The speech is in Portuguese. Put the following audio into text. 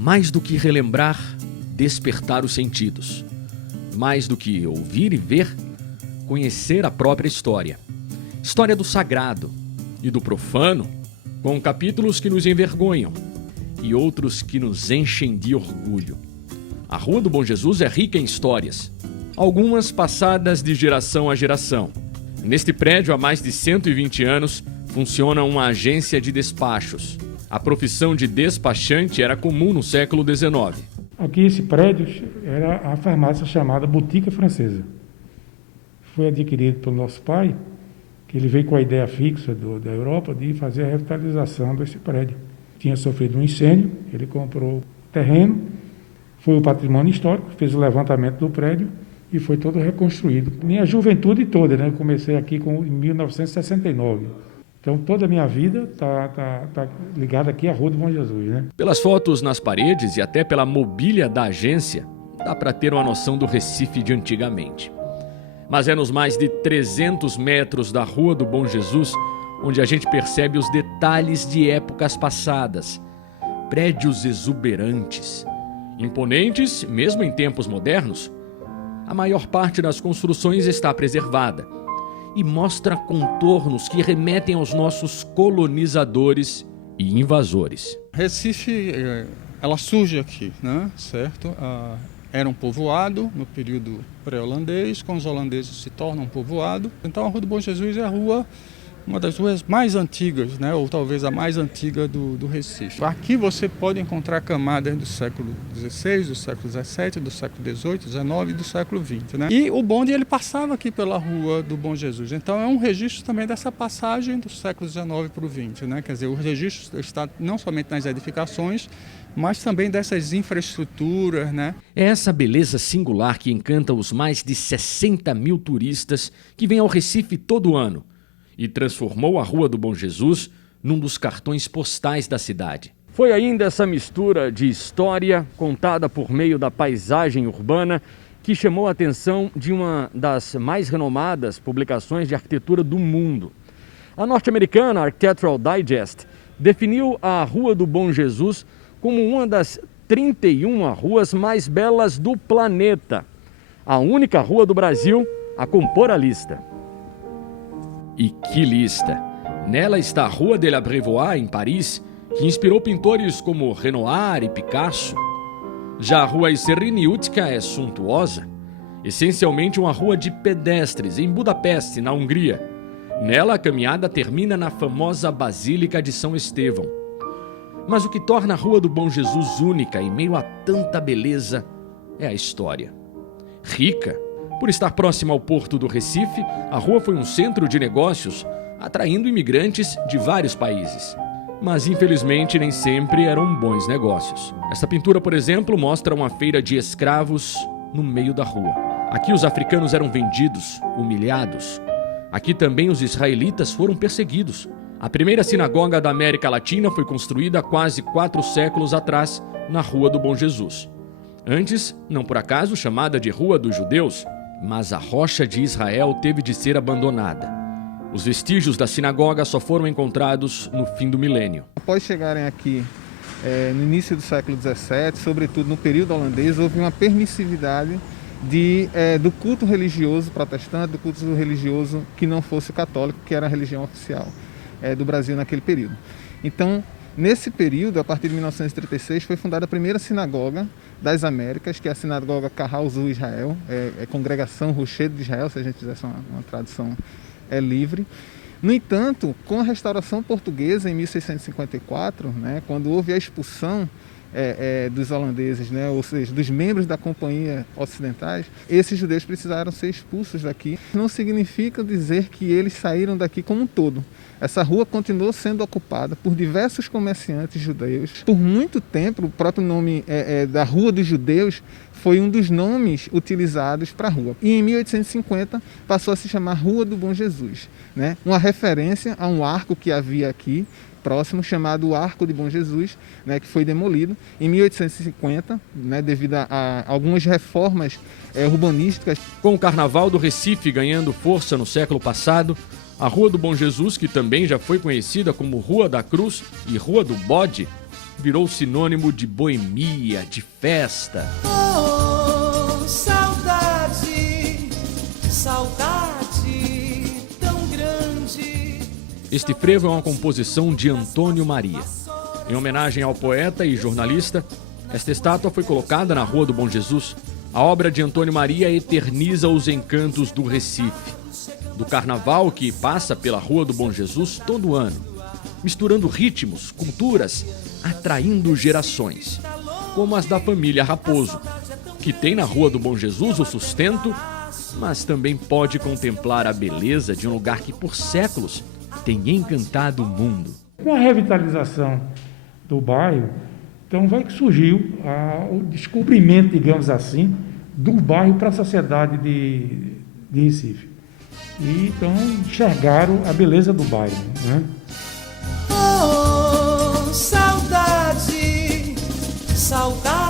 Mais do que relembrar, despertar os sentidos. Mais do que ouvir e ver, conhecer a própria história. História do sagrado e do profano, com capítulos que nos envergonham e outros que nos enchem de orgulho. A Rua do Bom Jesus é rica em histórias, algumas passadas de geração a geração. Neste prédio, há mais de 120 anos, funciona uma agência de despachos. A profissão de despachante era comum no século XIX. Aqui esse prédio era a farmácia chamada Botica Francesa. Foi adquirido pelo nosso pai, que ele veio com a ideia fixa da Europa de fazer a revitalização desse prédio. Tinha sofrido um incêndio, ele comprou o terreno, foi o patrimônio histórico, fez o levantamento do prédio e foi todo reconstruído. Minha juventude toda, né? Eu comecei aqui em 1969. Então, toda a minha vida tá ligada aqui à Rua do Bom Jesus, né? Pelas fotos nas paredes e até pela mobília da agência, dá para ter uma noção do Recife de antigamente. Mas é nos mais de 300 metros da Rua do Bom Jesus onde a gente percebe os detalhes de épocas passadas. Prédios exuberantes, imponentes mesmo em tempos modernos. A maior parte das construções está preservada e mostra contornos que remetem aos nossos colonizadores e invasores. Recife, ela surge aqui, né? Certo? Era um povoado no período pré-holandês, com os holandeses se torna um povoado. Então a Rua do Bom Jesus é a rua, uma das ruas mais antigas, né? Ou talvez a mais antiga do Recife. Aqui você pode encontrar camadas do século XVI, do século XVII, do século XVIII, XIX e do século XX. Né? E o bonde ele passava aqui pela Rua do Bom Jesus. Então é um registro também dessa passagem do século XIX para o XX. Né? Quer dizer, o registro está não somente nas edificações, mas também dessas infraestruturas. Né? É essa beleza singular que encanta os mais de 60 mil turistas que vêm ao Recife todo ano e transformou a Rua do Bom Jesus num dos cartões postais da cidade. Foi ainda essa mistura de história contada por meio da paisagem urbana que chamou a atenção de uma das mais renomadas publicações de arquitetura do mundo. A norte-americana Architectural Digest definiu a Rua do Bom Jesus como uma das 31 ruas mais belas do planeta. A única rua do Brasil a compor a lista. E que lista! Nela está a Rua de l'Abreuvoir, em Paris, que inspirou pintores como Renoir e Picasso. Já a Rua Szerényútica é suntuosa, essencialmente uma rua de pedestres, em Budapeste, na Hungria. Nela, a caminhada termina na famosa Basílica de São Estevão. Mas o que torna a Rua do Bom Jesus única em meio a tanta beleza é a história. Rica. Por estar próxima ao porto do Recife, a rua foi um centro de negócios, atraindo imigrantes de vários países. Mas, infelizmente, nem sempre eram bons negócios. Essa pintura, por exemplo, mostra uma feira de escravos no meio da rua. Aqui os africanos eram vendidos, humilhados. Aqui também os israelitas foram perseguidos. A primeira sinagoga da América Latina foi construída há quase 4 séculos atrás, na Rua do Bom Jesus. Antes, não por acaso chamada de Rua dos Judeus, mas a rocha de Israel teve de ser abandonada. Os vestígios da sinagoga só foram encontrados no fim do milênio. Após chegarem aqui no início do século XVII, sobretudo no período holandês, houve uma permissividade do culto religioso protestante, do culto religioso que não fosse católico, que era a religião oficial do Brasil naquele período. Então, nesse período, a partir de 1936, foi fundada a primeira sinagoga das Américas, que é a Sinagoga Kahal Zu Israel, Congregação Rochedo de Israel, se a gente fizesse uma tradução livre. No entanto, com a restauração portuguesa em 1654, né, quando houve a expulsão dos holandeses, né, ou seja, dos membros da companhia ocidentais, esses judeus precisaram ser expulsos daqui. Não significa dizer que eles saíram daqui como um todo. Essa rua continuou sendo ocupada por diversos comerciantes judeus. Por muito tempo, o próprio nome da Rua dos Judeus foi um dos nomes utilizados para a rua. E em 1850 passou a se chamar Rua do Bom Jesus, né? Uma referência a um arco que havia aqui próximo, chamado Arco de Bom Jesus, né, que foi demolido em 1850, né, devido a algumas reformas urbanísticas. Com o Carnaval do Recife ganhando força no século passado, a Rua do Bom Jesus, que também já foi conhecida como Rua da Cruz e Rua do Bode, virou sinônimo de boemia, de festa. Oh, saudade, saudade tão grande. Este frevo é uma composição de Antônio Maria. Em homenagem ao poeta e jornalista, esta estátua foi colocada na Rua do Bom Jesus. A obra de Antônio Maria eterniza os encantos do Recife, do carnaval que passa pela Rua do Bom Jesus todo ano, misturando ritmos, culturas, atraindo gerações, como as da família Raposo, que tem na Rua do Bom Jesus o sustento, mas também pode contemplar a beleza de um lugar que por séculos tem encantado o mundo. Com a revitalização do bairro, então surgiu o descobrimento, digamos assim, do bairro para a sociedade de Recife. E então enxergaram a beleza do bairro, né? Oh, saudade, saudade.